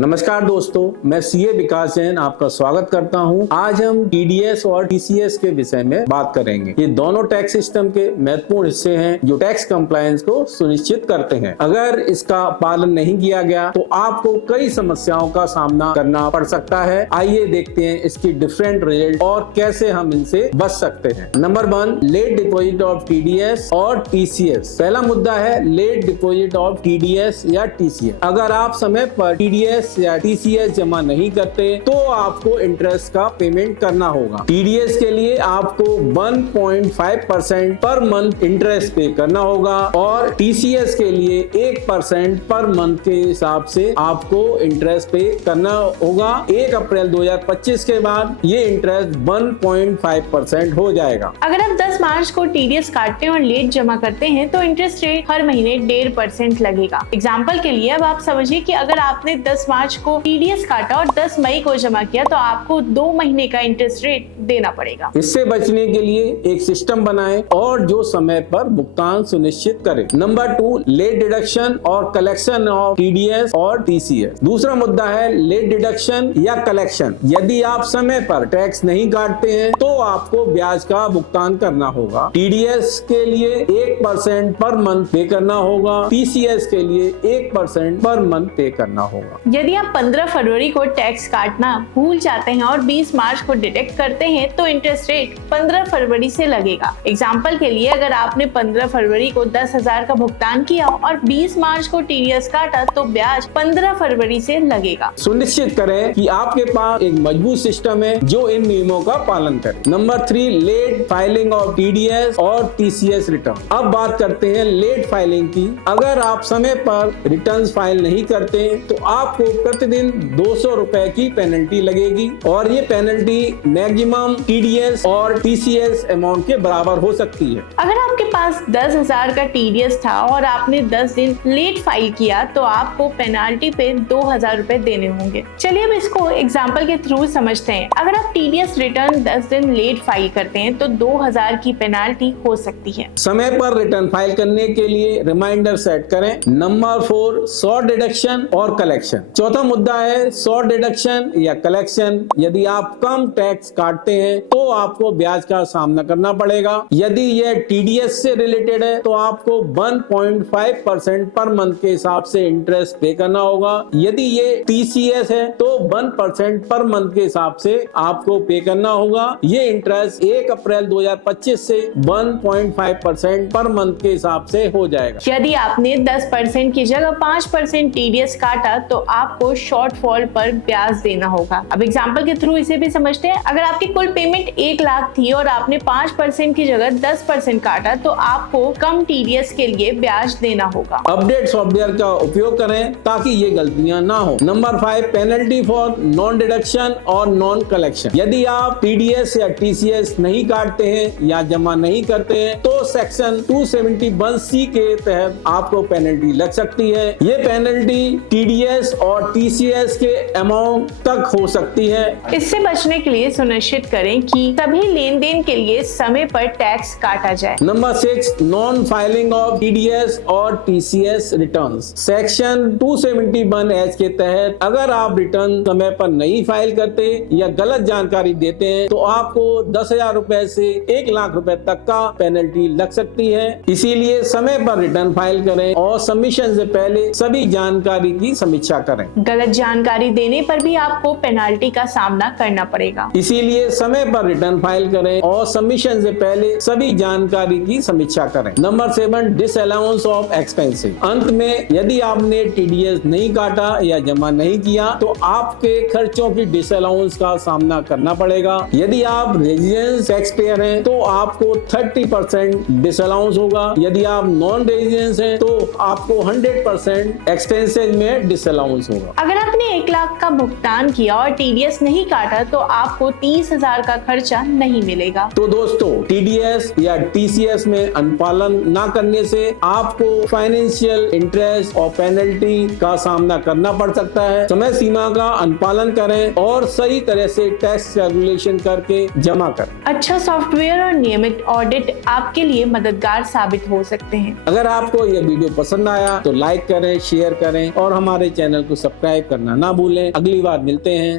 नमस्कार दोस्तों, मैं सीए विकास जैन आपका स्वागत करता हूं। आज हम टीडीएस और टीसीएस के विषय में बात करेंगे। ये दोनों टैक्स सिस्टम के महत्वपूर्ण हिस्से हैं जो टैक्स कंप्लायंस को सुनिश्चित करते हैं। अगर इसका पालन नहीं किया गया तो आपको कई समस्याओं का सामना करना पड़ सकता है। आइए देखते हैं इसकी डिफरेंट रिजल्ट और कैसे हम इनसे बच सकते हैं। Number 1, late deposit of TDS और टीसीएस। पहला मुद्दा है लेट डिपॉजिट ऑफ टीडीएस या टीसीएस। अगर आप समय पर टीडीएस या टीसीएस जमा नहीं करते तो आपको इंटरेस्ट का पेमेंट करना होगा। टीडीएस के लिए आपको 1.5% पर मंथ इंटरेस्ट पे करना होगा और टीसीएस के लिए 1% पर मंथ के हिसाब से आपको इंटरेस्ट पे करना होगा। 1 अप्रैल 2025 के बाद ये इंटरेस्ट 1.5% हो जाएगा। अगर आप 10 मार्च को टीडीएस काटते हैं और लेट जमा करते हैं तो इंटरेस्ट रेट हर महीने 1.5% लगेगा। एग्जाम्पल के लिए अब आप समझिए कि अगर आपने 10 मार्च को टीडीएस काटा और 10 मई को जमा किया तो आपको 2 महीने का इंटरेस्ट रेट देना पड़ेगा। इससे बचने के लिए एक सिस्टम बनाएं और जो समय पर भुगतान सुनिश्चित करे। नंबर 2, लेट डिडक्शन और कलेक्शन ऑफ टीडीएस और टीसीएस। दूसरा मुद्दा है लेट डिडक्शन या कलेक्शन। यदि आप समय पर टैक्स नहीं काटते हैं तो आपको ब्याज का भुगतान करना होगा। टीडीएस के लिए 1% पर मंथ पे करना होगा, टीसीएस के लिए 1% पर मंथ पे करना होगा। यदि आप 15 फरवरी को टैक्स काटना भूल जाते हैं और 20 मार्च को डिडक्ट करते हैं तो इंटरेस्ट रेट 15 फरवरी से लगेगा। एग्जाम्पल के लिए अगर आपने 15 फरवरी को 10,000 का भुगतान किया और 20 मार्च को टीडीएस काटा तो ब्याज 15 फरवरी से लगेगा। सुनिश्चित करें कि आपके पास एक मजबूत सिस्टम है जो इन नियमों का पालन करे। Number 3, late filing of TDS और टीसीएस रिटर्न। अब बात करते हैं लेट फाइलिंग की। अगर आप समय पर रिटर्न फाइल नहीं करते तो आपको प्रतिदिन 200 रुपए की पेनल्टी लगेगी और ये पेनल्टी मैक्सिमम टीडीएस और टीसीएस अमाउंट के बराबर हो सकती है। अगर आपके पास 10,000 का टीडीएस था और आपने 10 दिन लेट फाइल किया तो आपको पेनाल्टी पे 2,000 रुपए देने होंगे। चलिए अब इसको एग्जाम्पल के थ्रू समझते हैं। अगर आप टीडीएस रिटर्न 10 दिन लेट फाइल करते हैं तो 2,000 की पेनाल्टी हो सकती है। समय पर रिटर्न फाइल करने के लिए रिमाइंडर सेट करें। नंबर 4, शॉर्ट डिडक्शन और कलेक्शन। चौथा मुद्दा है शॉर्ट डिडक्शन या कलेक्शन। यदि आप कम टैक्स काटते हैं तो आपको ब्याज का सामना करना पड़ेगा। यदि यह टीडीएस से रिलेटेड है तो आपको 1.5% पर मंथ के हिसाब से इंटरेस्ट पे करना होगा। यदि ये टीसीएस है तो 1% पर मंथ के हिसाब से आपको पे करना होगा। ये इंटरेस्ट 1 अप्रैल 2025 से 1.5% पर मंथ के हिसाब से हो जाएगा। यदि आपने 10% की जगह 5% टीडीएस काटा तो आपको शॉर्टफॉल पर ब्याज देना होगा। अब एग्जांपल के थ्रू इसे भी समझते हैं। अगर आपकी कुल पेमेंट 1 लाख थी और आपने 5% की जगह 10% काटा तो आपको कम टीडीएस के लिए ब्याज देना होगा। अपडेट सॉफ्टवेयर का उपयोग करें ताकि ये गलतियां ना हो। Number 5, penalty for non deduction और नॉन कलेक्शन। यदि आप टीडीएस या टीसीएस नहीं काटते हैं या जमा नहीं करते हैं तो सेक्शन 271C के तहत आपको पेनल्टी लग सकती है। ये पेनल्टी टीडीएस और टीसीएस के अमाउंट तक हो सकती है। इससे बचने के लिए सुनिश्चित करें कि सभी लेन देन के लिए समय पर टैक्स काटा जाए। Number 6, non filing of TDS और टीसीएस रिटर्न्स। सेक्शन 271H के तहत अगर आप रिटर्न समय पर नहीं फाइल करते या गलत जानकारी देते हैं तो आपको 10,000 रुपए से 1 लाख रुपए तक का पेनल्टी लग सकती है। इसीलिए समय पर रिटर्न फाइल करें और सबमिशन से पहले सभी जानकारी की समीक्षा करें। गलत जानकारी देने पर भी आपको पेनाल्टी का सामना करना पड़ेगा। इसीलिए समय पर रिटर्न फाइल करें और सबमिशन से पहले सभी जानकारी की समीक्षा करें। Number 7, disallowance of expenses. अंत में यदि आपने टीडीएस नहीं काटा या जमा नहीं किया तो आपके खर्चों की डिसअलाउंस का सामना करना पड़ेगा। यदि आप रेजिडेंस टैक्स पेयर हैं तो आपको 30% डिसअलाउंस होगा। यदि आप नॉन रेजिडेंस हैं तो आपको 100% एक्सपेंसेस में डिसअलाउंस होगा। अगर आपने 1 लाख का भुगतान किया और टीडीएस नहीं काटा तो आपको 30,000 का खर्चा नहीं मिलेगा। तो दोस्तों, टीडीएस या टीसीएस में अनुपालन न करने से आपको फाइनेंशियल इंटरेस्ट और पेनल्टी का सामना करना पड़ सकता है। समय सीमा का अनुपालन करें और सही तरह से टैक्स कैलकुलेशन करके जमा करें। अच्छा सॉफ्टवेयर और नियमित ऑडिट आपके लिए मददगार साबित हो सकते हैं। अगर आपको यह वीडियो पसंद आया तो लाइक करें, शेयर करें और हमारे चैनल को सब्सक्राइब करना ना भूलें। अगली बार मिलते हैं।